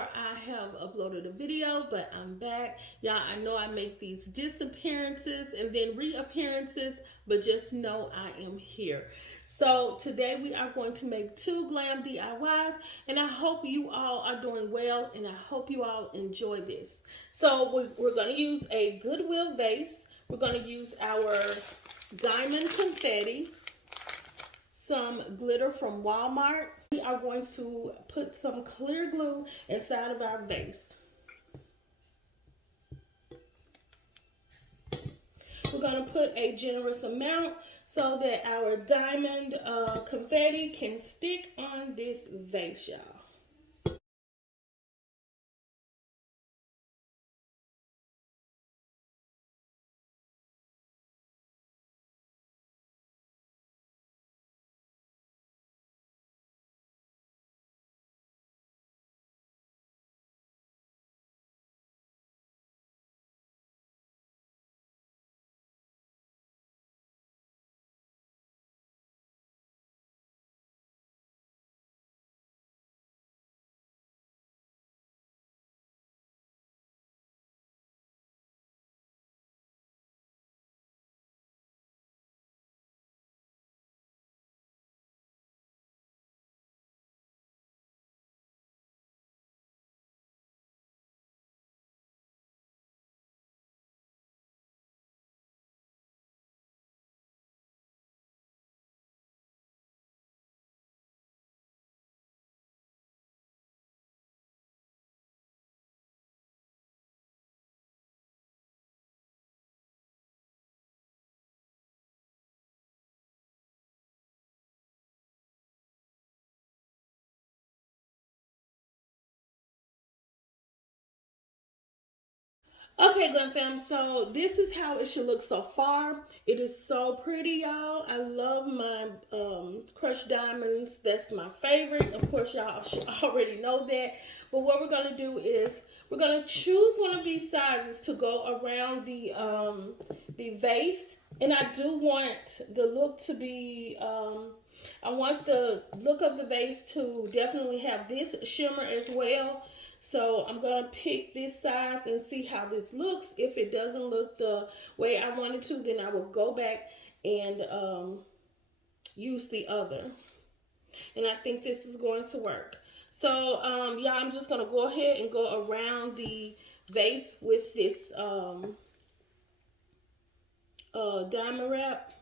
sure I have uploaded a video, but I'm back. Y'all, I know I make these disappearances and then reappearances, but just know I am here. So today we are going to make 2 glam DIYs, and I hope you all are doing well, and I hope you all enjoy this. So we're going to use a Goodwill vase. We're going to use our diamond confetti, some glitter from Walmart. We are going to put some clear glue inside of our vase. We're going to put a generous amount so that our diamond confetti can stick on this vase, y'all. Okay, Glam Fam, so this is how it should look so far. It is so pretty, y'all. I love my crushed diamonds. That's my favorite. Of course, y'all should already know that. But what we're going to do is we're going to choose one of these sizes to go around the vase. And I do want the look to be, I want the look of the vase to definitely have this shimmer as well. So I'm going to pick this size and see how this looks. If it doesn't look the way I want it to, then I will go back and use the other. And I think this is going to work. So, yeah, I'm just going to go ahead and go around the vase with this diamond wrap.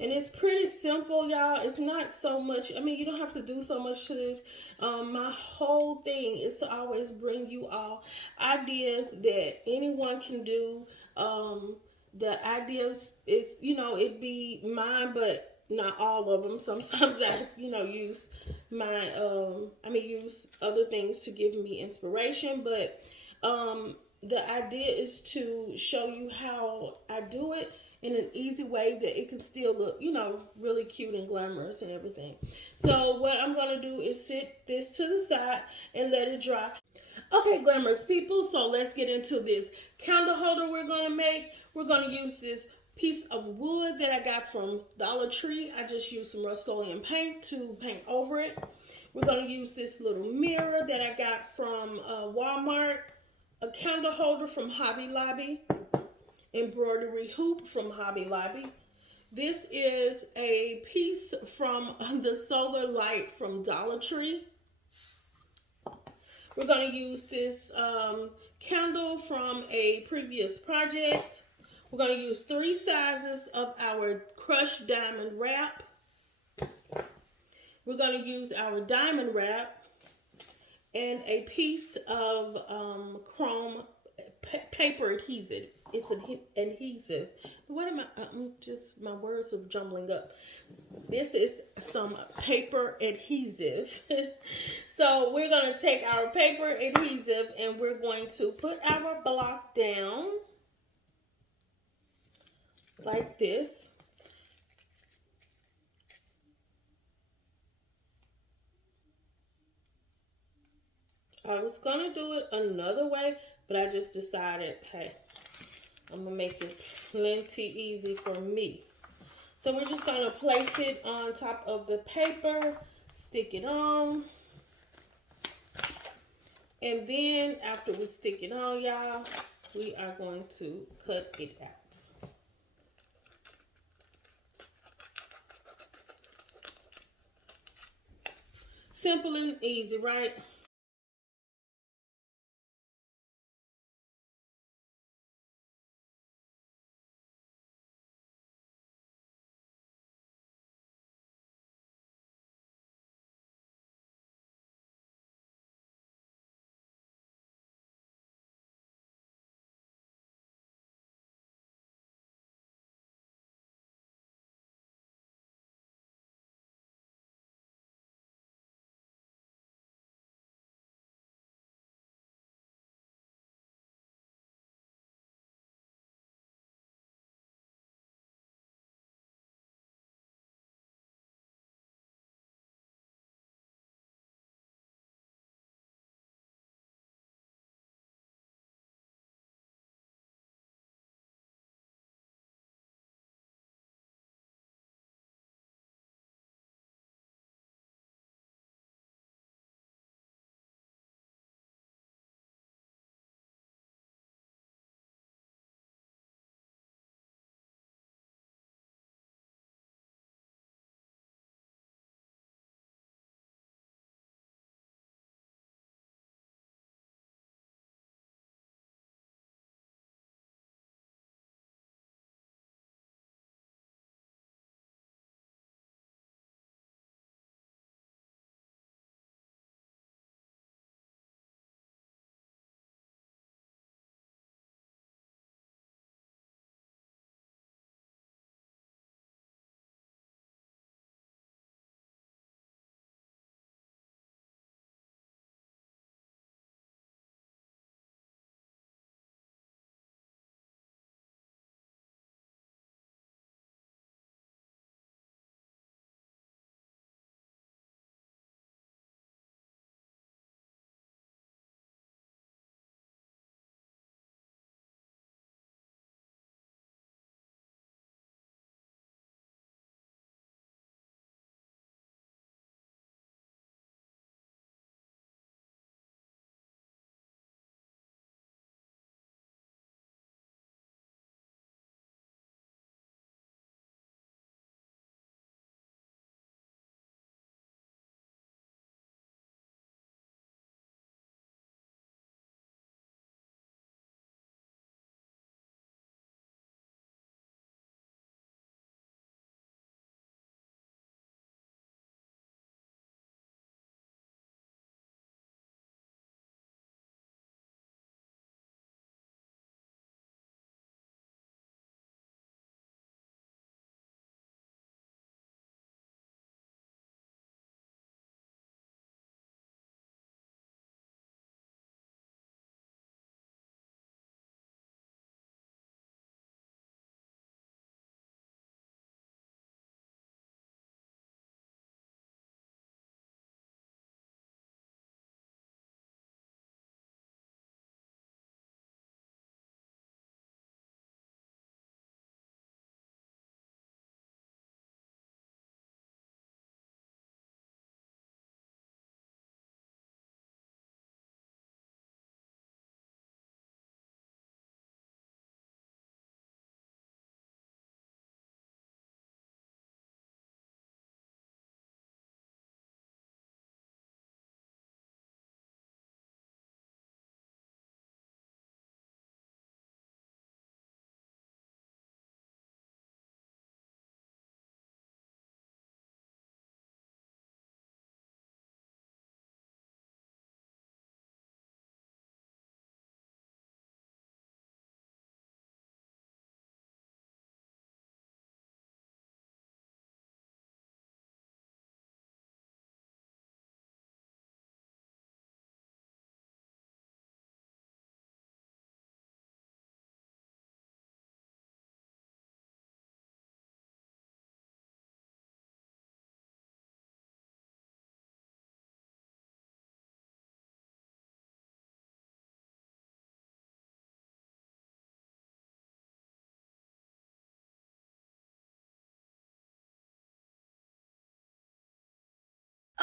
And it's pretty simple, y'all. It's not so much. I mean, you don't have to do so much to this. My whole thing is to always bring you all ideas that anyone can do. The ideas is, it'd be mine, but not all of them. Sometimes I, use my, use other things to give me inspiration. But the idea is to show you how I do it in an easy way that it can still look, really cute and glamorous and everything. So what I'm going to do is sit this to the side and let it dry. Okay, glamorous people, so let's get into this candle holder we're going to make. We're going to use this piece of wood that I got from Dollar Tree. I just used some Rust-Oleum paint to paint over it. We're going to use this little mirror that I got from Walmart, a candle holder from Hobby Lobby, embroidery hoop from Hobby Lobby. This is a piece from the solar light from Dollar Tree. We're going to use this candle from a previous project. We're going to use 3 sizes of our crushed diamond wrap. We're going to use our diamond wrap and a piece of chrome paper adhesive. It's an adhesive. What am I? My words are jumbling up. This is some paper adhesive. So we're going to take our paper adhesive and we're going to put our block down like this. I was going to do it another way, but I just decided, hey, I'm going to make it plenty easy for me. So we're just going to place it on top of the paper, Stick it on. And then after we stick it on, y'all, we are going to cut it out. Simple and easy, right?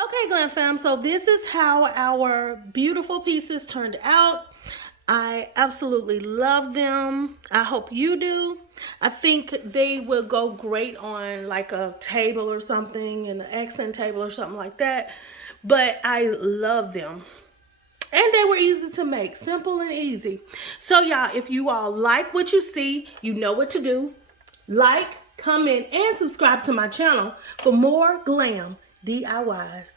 Okay, Glam Fam, so this is how our beautiful pieces turned out. I absolutely love them. I hope you do. I think they will go great on like a table or something, an accent table or something like that. But I love them. And they were easy to make, simple and easy. So y'all, if you all like what you see, you know what to do. Like, comment, and subscribe to my channel for more glam DIYs.